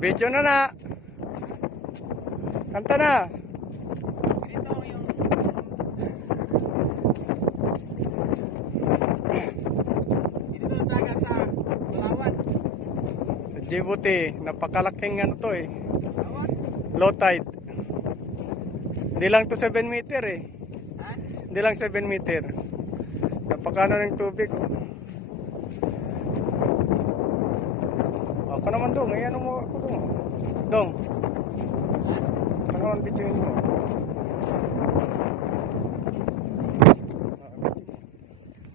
Video na na. Kanta na. Ito yung dito yung dagat sa Palawan. Sa Djibouti. Napakalaking ano to eh. Palawan? Low tide. Hindi lang to 7 meter eh. Ha? Hindi lang 7 meter. Napakano ng tubig oh. Ako naman dong. Ayan mo ako dong. Dong. Ano naman videoin mo?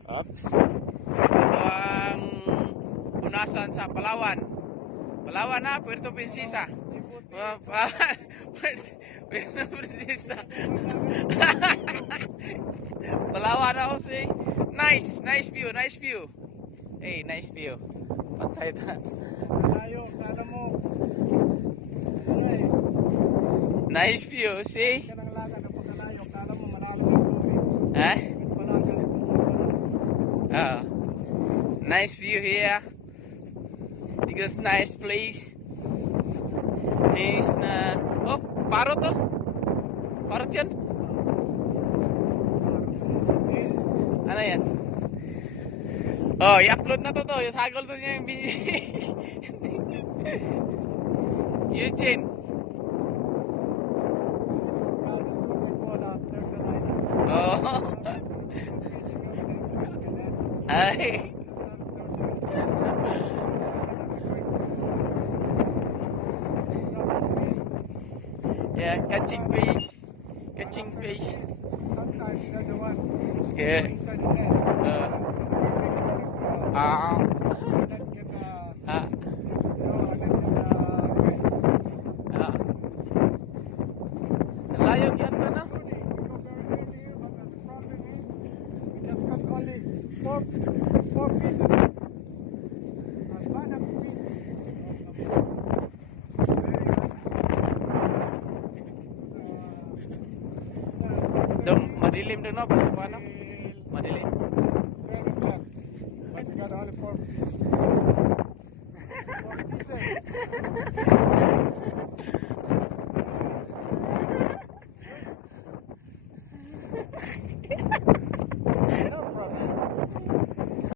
Oops. Ito ang punasan sa Palawan. Palawan na, Puerto Princesa. Palawan, Puerto Princesa. Palawan ako si. Nice, nice view, nice view. Hey, nice view. Patay ta. Tayo, kala mo. Ano eh? Nice view, see? Kanang laga, napakalayo. Kala mo marami ng tubig. Huh? Malaga. Oh. Nice view here. Because nice place. Nice na. Oh, parot to. Parot yan. Ano yan? Oh, i-upload na to. Yung sagol to niya yung Eugene. Oh. Ay. Yeah, catching fish. Catching fish. Yeah. Ah. Ah. Ah. Layo yan to na. Four pieces. Dong, madilim doon no, paano? Madilim. Very black. But we got only 4 pieces.